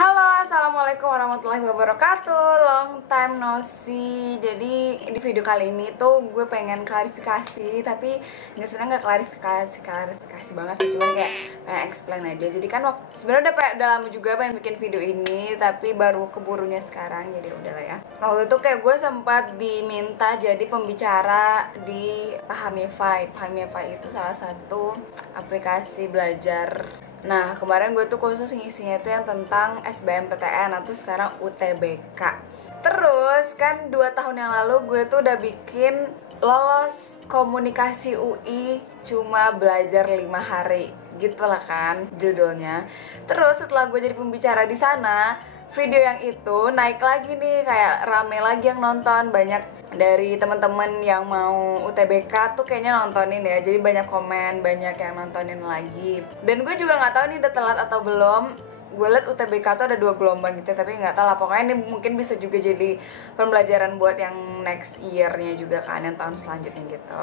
Halo, assalamualaikum warahmatullahi wabarakatuh. Long time no see. Jadi di video kali ini tuh gue pengen klarifikasi, tapi sebenarnya nggak klarifikasi banget sih, cuma kayak pengen explain aja. Jadi kan sebenarnya udah lama juga pengen bikin video ini, tapi baru keburunya sekarang, jadi udahlah ya. Waktu itu kayak gue sempat diminta jadi pembicara di Pahamify. Pahamify itu salah satu aplikasi belajar. Nah, kemarin gue tuh khusus ngisinya itu yang tentang SBMPTN atau sekarang UTBK. Terus kan 2 tahun yang lalu gue tuh udah bikin lolos komunikasi UI cuma belajar 5 hari. Gitu lah kan judulnya. Terus setelah gue jadi pembicara di sana, video yang itu naik lagi nih, kayak rame lagi yang nonton. Banyak dari teman-teman yang mau UTBK tuh kayaknya nontonin ya, jadi banyak komen, banyak yang nontonin lagi. Dan gue juga nggak tahu nih udah telat atau belum. Gue liat UTBK tuh ada 2 gelombang gitu, tapi nggak tahu lah, pokoknya ini mungkin bisa juga jadi pembelajaran buat yang next year-nya juga kan, yang tahun selanjutnya gitu.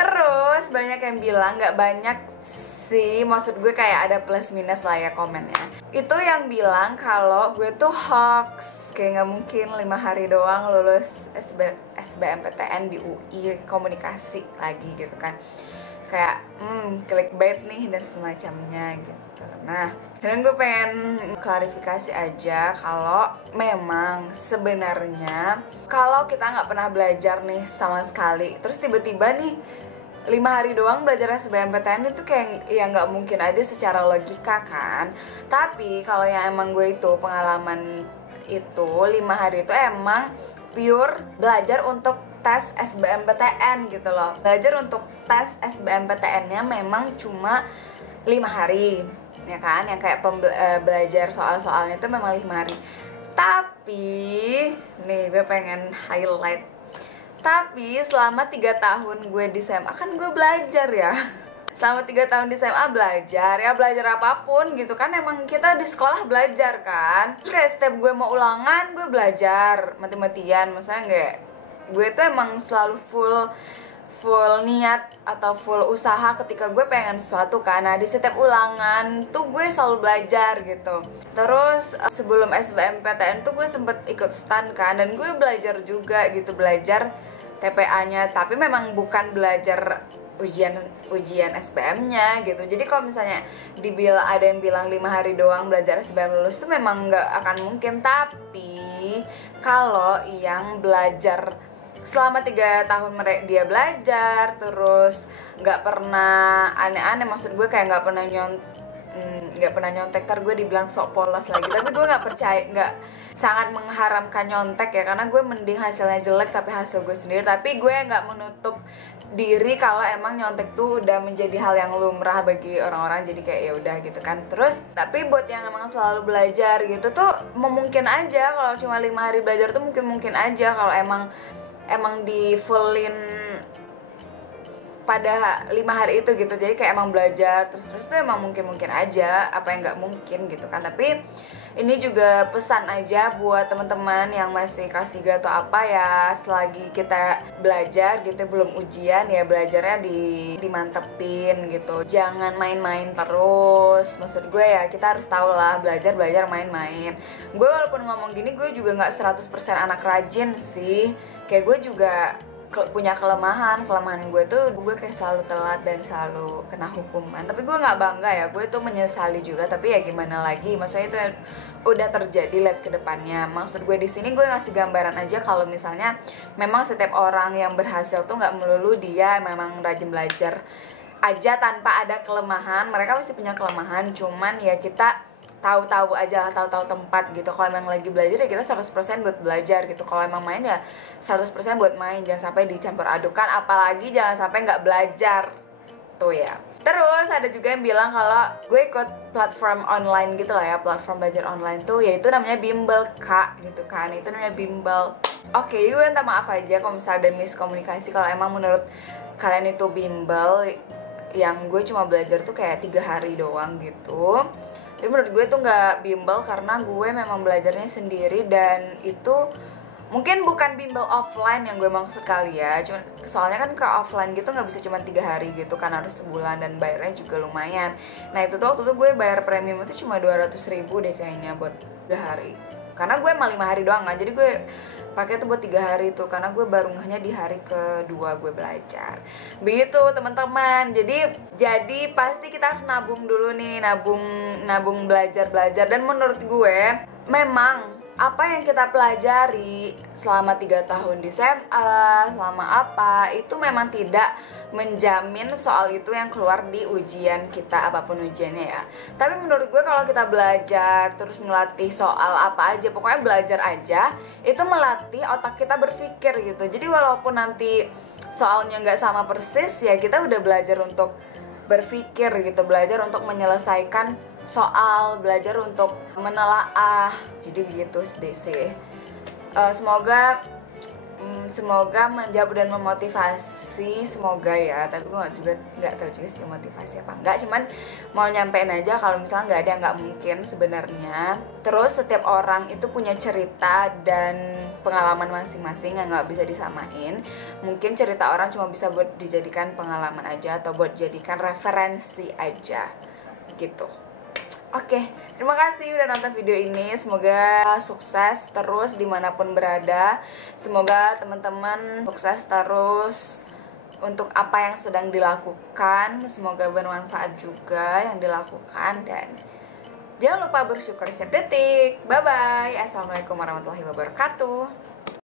Terus banyak yang bilang, nggak banyak sih, maksud gue kayak ada plus minus lah ya komennya. Itu yang bilang kalau gue tuh hoax, kayak nggak mungkin 5 hari doang lulus SBMPTN di UI komunikasi lagi gitu kan. Kayak clickbait nih dan semacamnya gitu. Nah, dan gue pengen klarifikasi aja kalau memang sebenarnya kalau kita nggak pernah belajar nih sama sekali, terus tiba-tiba nih 5 hari doang belajar SBMPTN itu kayak ya nggak mungkin aja secara logika kan. Tapi kalau yang emang gue itu pengalaman itu 5 hari itu emang pure belajar untuk tes SBMPTN gitu loh. Belajar untuk tes SBMPTN-nya memang cuma 5 hari ya kan, yang kayak belajar soal-soalnya itu memang 5 hari. Tapi nih gue pengen highlight, tapi selama 3 tahun gue di SMA kan gue belajar ya. Selama 3 tahun di SMA belajar, ya belajar apapun gitu kan, emang kita di sekolah belajar kan. Terus kayak setiap gue mau ulangan gue belajar mati-matian. Maksudnya nggak, gue tuh emang selalu full niat atau full usaha ketika gue pengen sesuatu kan. Nah di setiap ulangan tuh gue selalu belajar gitu. Terus sebelum SBMPTN tuh gue sempet ikut STAN kan, dan gue belajar juga gitu, belajar TPA-nya, tapi memang bukan belajar ujian SBM-nya gitu. Jadi kalau misalnya ada yang bilang 5 hari doang belajar SBM lulus, itu memang nggak akan mungkin. Tapi kalau yang belajar selama 3 tahun dia belajar terus nggak pernah aneh-aneh, maksud gue kayak nggak pernah nyontek, ntar gue dibilang sok polos lagi, tapi gue nggak percaya, nggak sangat mengharamkan nyontek ya, karena gue mending hasilnya jelek tapi hasil gue sendiri. Tapi gue nggak menutup diri kalau emang nyontek tuh udah menjadi hal yang lumrah bagi orang-orang, jadi kayak ya udah gitu kan. Terus tapi buat yang emang selalu belajar gitu tuh memungkin aja. Kalau cuma 5 hari belajar tuh mungkin aja kalau emang di fullin pada 5 hari itu gitu. Jadi kayak emang belajar terus tuh emang mungkin aja, apa yang nggak mungkin gitu kan. Tapi ini juga pesan aja buat teman-teman yang masih kelas 3 atau apa ya, selagi kita belajar gitu belum ujian ya, belajarnya dimantepin gitu, jangan main-main terus. Maksud gue ya kita harus tahu lah, belajar main-main. Gue walaupun ngomong gini gue juga nggak 100% anak rajin sih, kayak gue juga punya kelemahan gue tuh gue kayak selalu telat dan selalu kena hukuman. Tapi gue nggak bangga ya, gue tuh menyesali juga, tapi ya gimana lagi, maksudnya itu udah terjadi, lihat ke depannya. Maksud gue di sini gue ngasih gambaran aja kalau misalnya memang setiap orang yang berhasil tuh nggak melulu dia memang rajin belajar aja tanpa ada kelemahan. Mereka pasti punya kelemahan, cuman ya kita tahu aja lah, tahu tempat gitu. Kalau emang lagi belajar ya kita 100% buat belajar gitu. Kalau emang main ya 100% buat main, jangan sampai dicampur adukan, apalagi jangan sampai nggak belajar tuh ya. Terus ada juga yang bilang kalau gue ikut platform online gitu lah ya, platform belajar online tuh yaitu namanya Bimbel Kak gitu kan, itu namanya Bimbel. Oke, gue minta maaf aja kalau misalnya ada miskomunikasi, kalau emang menurut kalian itu Bimbel yang gue cuma belajar tuh kayak 3 hari doang gitu. Tapi menurut gue tuh nggak bimbel, karena gue memang belajarnya sendiri, dan itu Mungkin bukan bimbel offline yang gue maksud kali ya, cuman soalnya kan ke offline gitu nggak bisa cuma 3 hari gitu kan, harus sebulan dan bayarnya juga lumayan. Nah itu tuh waktu itu gue bayar premium itu cuma 200.000 deh kayaknya buat 3 hari, karena gue emang 5 hari doang kan, jadi gue pakai tuh buat 3 hari tuh, karena gue baru ngehnya di hari kedua gue belajar. Begitu teman-teman. Jadi pasti kita harus nabung dulu nih, nabung belajar. Dan menurut gue memang apa yang kita pelajari selama 3 tahun di SMA, selama apa, itu memang tidak menjamin soal itu yang keluar di ujian kita, apapun ujiannya ya. Tapi menurut gue kalau kita belajar, terus ngelatih soal apa aja, pokoknya belajar aja, itu melatih otak kita berpikir gitu. Jadi walaupun nanti soalnya nggak sama persis, ya kita udah belajar untuk berpikir gitu, belajar untuk menyelesaikan soal, belajar untuk menelaah. Jadi begitu sih. Semoga menjawab dan memotivasi, semoga ya. Tapi gue nggak tahu juga sih motivasi apa enggak, cuman mau nyampein aja kalau misalnya nggak ada nggak mungkin sebenarnya. Terus setiap orang itu punya cerita dan pengalaman masing-masing yang nggak bisa disamain. Mungkin cerita orang cuma bisa buat dijadikan pengalaman aja atau buat dijadikan referensi aja gitu. Oke, terima kasih udah nonton video ini. Semoga sukses terus dimanapun berada. Semoga teman-teman sukses terus untuk apa yang sedang dilakukan. Semoga bermanfaat juga yang dilakukan. Dan jangan lupa bersyukur setiap detik. Bye-bye. Assalamualaikum warahmatullahi wabarakatuh.